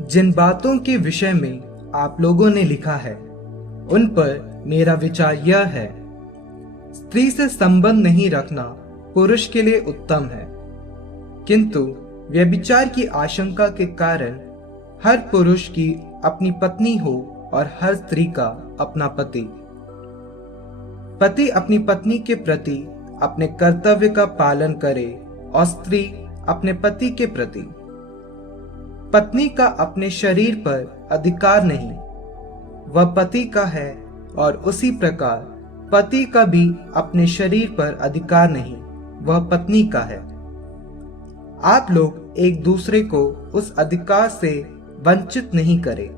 जिन बातों के विषय में आप लोगों ने लिखा है उन पर मेरा विचार यह है, स्त्री से संबंध नहीं रखना पुरुष के लिए उत्तम है, किंतु व्यभिचार की आशंका के कारण हर पुरुष की अपनी पत्नी हो और हर स्त्री का अपना पति। पति अपनी पत्नी के प्रति अपने कर्तव्य का पालन करे और स्त्री अपने पति के प्रति। पत्नी का अपने शरीर पर अधिकार नहीं, वह पति का है, और उसी प्रकार पति का भी अपने शरीर पर अधिकार नहीं, वह पत्नी का है। आप लोग एक दूसरे को उस अधिकार से वंचित नहीं करें,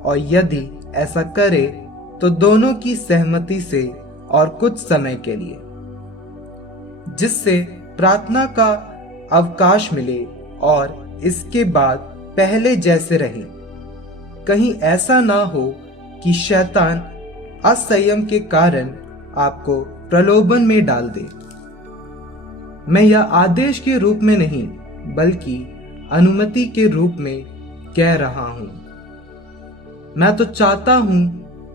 और यदि ऐसा करे तो दोनों की सहमति से और कुछ समय के लिए, जिससे प्रार्थना का अवकाश मिले और इसके बाद पहले जैसे रहे। कहीं ऐसा ना हो कि शैतान असंयम के कारण आपको प्रलोभन में डाल दे। मैं यह आदेश के रूप में नहीं बल्कि अनुमति के रूप में कह रहा हूं। मैं तो चाहता हूं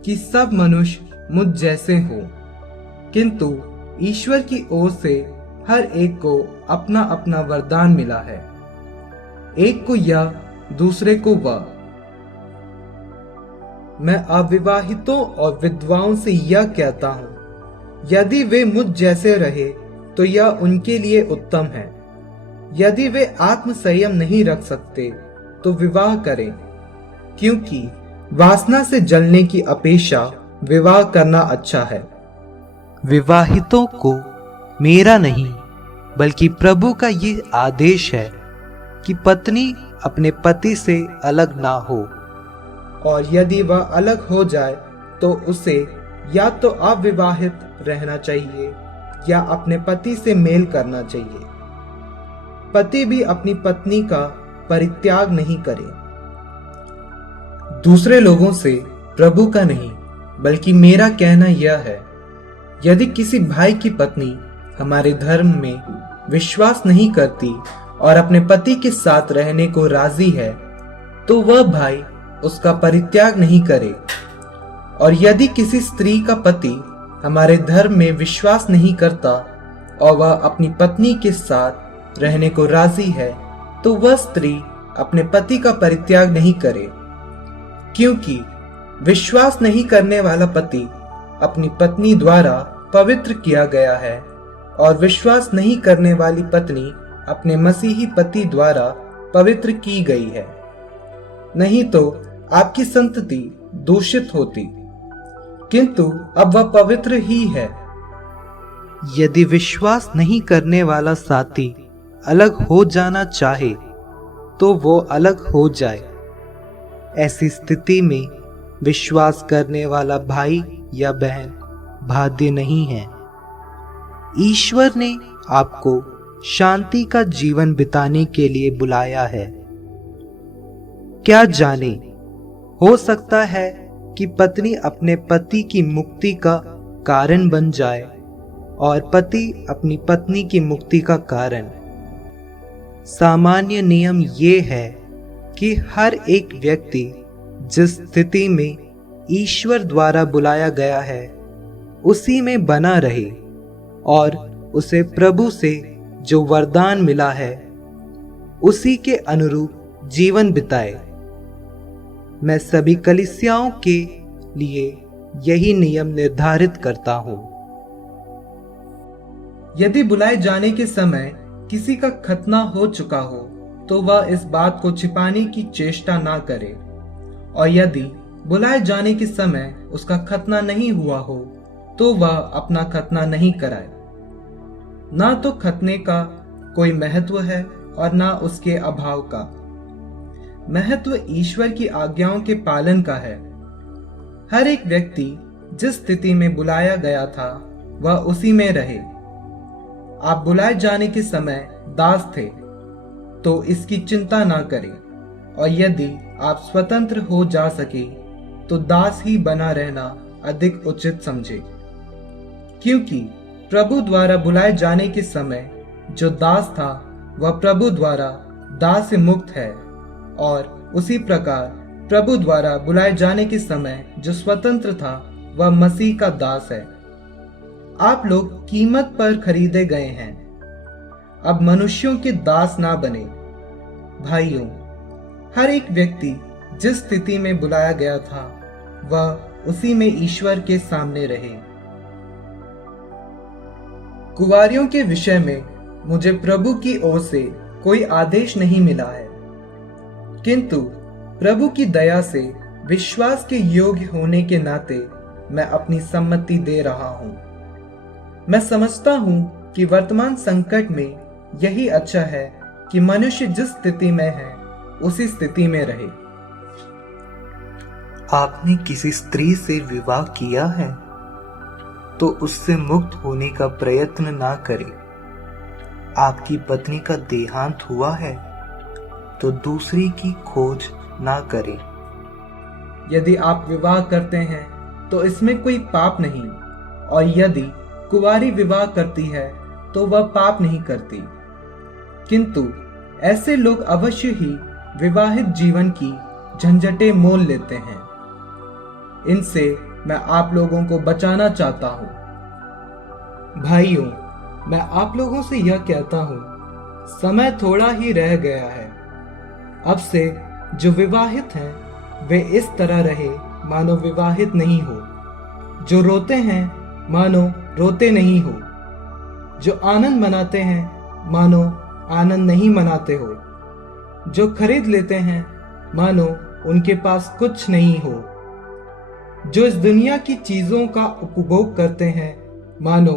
कि सब मनुष्य मुझ जैसे हो, किंतु ईश्वर की ओर से हर एक को अपना अपना वरदान मिला है, एक को यह, दूसरे को वह। मैं अविवाहितों और विधवाओं से यह कहता हूं, यदि वे मुझ जैसे रहे तो यह उनके लिए उत्तम है। यदि वे आत्म संयम नहीं रख सकते तो विवाह करें, क्योंकि वासना से जलने की अपेक्षा विवाह करना अच्छा है। विवाहितों को मेरा नहीं बल्कि प्रभु का ये आदेश है कि पत्नी अपने पति से अलग ना हो, और यदि वह अलग हो जाए तो उसे या तो अविवाहित रहना चाहिए या अपने पति से मेल करना चाहिए। पति भी अपनी पत्नी का परित्याग नहीं करे। दूसरे लोगों से प्रभु का नहीं बल्कि मेरा कहना यह है, यदि किसी भाई की पत्नी हमारे धर्म में विश्वास नहीं करती और अपने पति के साथ रहने को राजी है, तो वह भाई उसका परित्याग नहीं करे। और यदि किसी स्त्री का पति हमारे धर्म में विश्वास नहीं करता और वह अपनी पत्नी के साथ रहने को राजी है, तो वह स्त्री अपने पति का परित्याग नहीं करे, क्योंकि विश्वास नहीं करने वाला पति अपनी पत्नी द्वारा पवित्र किया गया है, और विश्वास नहीं करने वाली पत्नी अपने मसीही पति द्वारा पवित्र की गई है। नहीं तो आपकी संतति दूषित होती, किंतु अब वह पवित्र ही है। यदि विश्वास नहीं करने वाला साथी अलग हो जाना चाहे तो वो अलग हो जाए। ऐसी स्थिति में विश्वास करने वाला भाई या बहन बाध्य नहीं है। ईश्वर ने आपको शांति का जीवन बिताने के लिए बुलाया है। क्या जाने, हो सकता है कि पत्नी अपने पति की मुक्ति का कारण बन जाए और पति अपनी पत्नी की मुक्ति का कारण। सामान्य नियम ये है कि हर एक व्यक्ति जिस स्थिति में ईश्वर द्वारा बुलाया गया है उसी में बना रहे और उसे प्रभु से जो वरदान मिला है उसी के अनुरूप जीवन बिताए। मैं सभी कलीसियाओं के लिए यही नियम निर्धारित करता हूं। यदि बुलाए जाने के समय किसी का खतना हो चुका हो तो वह इस बात को छिपाने की चेष्टा ना करे, और यदि बुलाए जाने के समय उसका खतना नहीं हुआ हो तो वह अपना खतना नहीं कराए। ना तो खतने का कोई महत्व है और ना उसके अभाव का। महत्व ईश्वर की आज्ञाओं के पालन का है। हर एक व्यक्ति जिस स्थिति में बुलाया गया था वह उसी में रहे। आप बुलाए जाने के समय दास थे तो इसकी चिंता ना करें, और यदि आप स्वतंत्र हो जा सके तो दास ही बना रहना अधिक उचित समझे, क्योंकि प्रभु द्वारा बुलाए जाने के समय जो दास था वह प्रभु द्वारा दास से मुक्त है, और उसी प्रकार प्रभु द्वारा बुलाए जाने के समय जो स्वतंत्र था वह मसीह का दास है। आप लोग कीमत पर खरीदे गए हैं, अब मनुष्यों के दास ना बने। भाइयों, हर एक व्यक्ति जिस स्थिति में बुलाया गया था वह उसी में ईश्वर के सामने रहे। कुंवारियों के विषय में मुझे प्रभु की ओर से कोई आदेश नहीं मिला है, किंतु प्रभु की दया से विश्वास के योग्य होने के नाते मैं अपनी सम्मति दे रहा हूं। मैं समझता हूं कि वर्तमान संकट में यही अच्छा है कि मनुष्य जिस स्थिति में है उसी स्थिति में रहे। आपने किसी स्त्री से विवाह किया है तो उससे मुक्त होने का प्रयत्न ना करें। आपकी पत्नी का देहांत हुआ है तो दूसरी की खोज ना करें। यदि आप विवाह करते हैं तो इसमें कोई पाप नहीं, और यदि कुंवारी विवाह करती है तो वह पाप नहीं करती। किंतु ऐसे लोग अवश्य ही विवाहित जीवन की झंझटें मोल लेते हैं। इनसे मैं आप लोगों को बचाना चाहता हूं। भाइयों, मैं आप लोगों से यह कहता हूं, समय थोड़ा ही रह गया है। अब से जो विवाहित हैं वे इस तरह रहे मानो विवाहित नहीं हो, जो रोते हैं मानो रोते नहीं हो, जो आनंद मनाते हैं मानो आनंद नहीं मनाते हो, जो खरीद लेते हैं मानो उनके पास कुछ नहीं हो, जो इस दुनिया की चीजों का उपभोग करते हैं मानो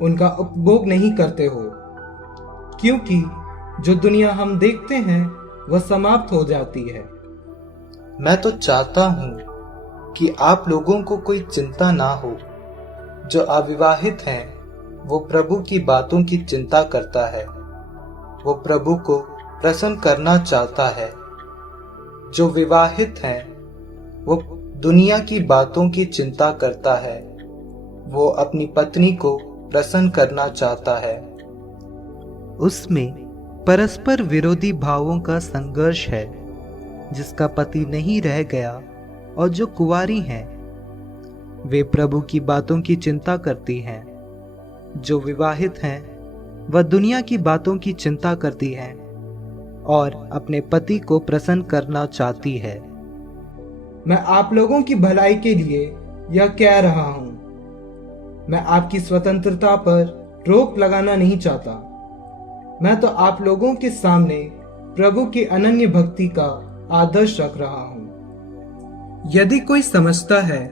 उनका उपभोग नहीं करते हो, क्योंकि जो दुनिया हम देखते हैं वह समाप्त हो जाती है। मैं तो चाहता हूं कि आप लोगों को कोई चिंता ना हो। जो अविवाहित हैं वो प्रभु की बातों की चिंता करता है, वो प्रभु को प्रसन्न करना चाहता है। जो विवाहित हैं वो दुनिया की बातों की चिंता करता है, वो अपनी पत्नी को प्रसन्न करना चाहता है। उसमें परस्पर विरोधी भावों का संघर्ष है। जिसका पति नहीं रह गया और जो कुंवारी हैं वे प्रभु की बातों की चिंता करती हैं। जो विवाहित हैं वह दुनिया की बातों की चिंता करती हैं और अपने पति को प्रसन्न करना चाहती है। मैं आप लोगों की भलाई के लिए यह कह रहा हूं। मैं आपकी स्वतंत्रता पर रोक लगाना नहीं चाहता। मैं तो आप लोगों के सामने प्रभु की अनन्य भक्ति का आदर्श रख रहा हूं। यदि कोई समझता है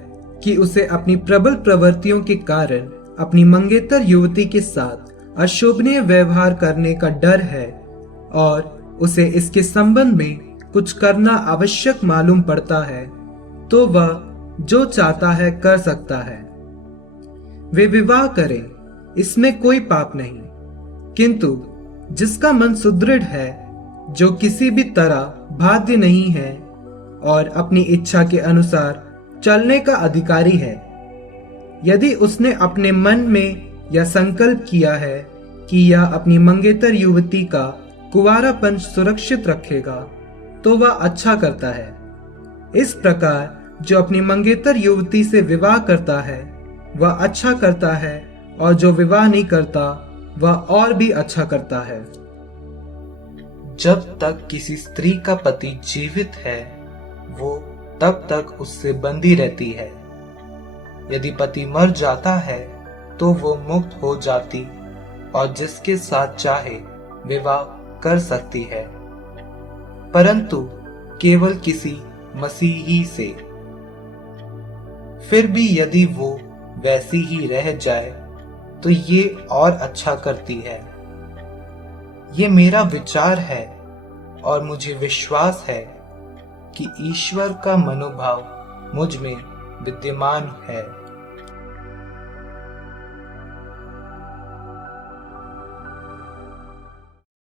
कि उसे अपनी प्रबल प्रवृत्तियों के कारण अपनी मंगेतर युवती के साथ अशोभनीय व्यवहार करने का डर है और उसे इसके संबंध में कुछ करना आवश्यक मालूम पड़ता है, तो वह जो चाहता है कर सकता है। वे विवाह करें, इसमें कोई पाप नहीं, किंतु जिसका मन सुदृढ़ है, जो किसी भी तरह बाध्य नहीं है और अपनी इच्छा के अनुसार चलने का अधिकारी है, यदि उसने अपने मन में यह संकल्प किया है कि यह अपनी मंगेतर युवती का कुंवारापन सुरक्षित रखेगा, तो वह अच्छा करता है। इस प्रकार जो अपनी मंगेतर युवती से विवाह करता है वह अच्छा करता है, और जो विवाह नहीं करता वह और भी अच्छा करता है। जब तक किसी स्त्री का पति जीवित है वो तब तक उससे बंधी रहती है। यदि पति मर जाता है तो वो मुक्त हो जाती और जिसके साथ चाहे विवाह कर सकती है, परंतु केवल किसी मसीही से। फिर भी यदि वो वैसी ही रह जाए तो ये और अच्छा करती है। ये मेरा विचार है और मुझे विश्वास है कि ईश्वर का मनोभाव मुझ में विद्यमान है।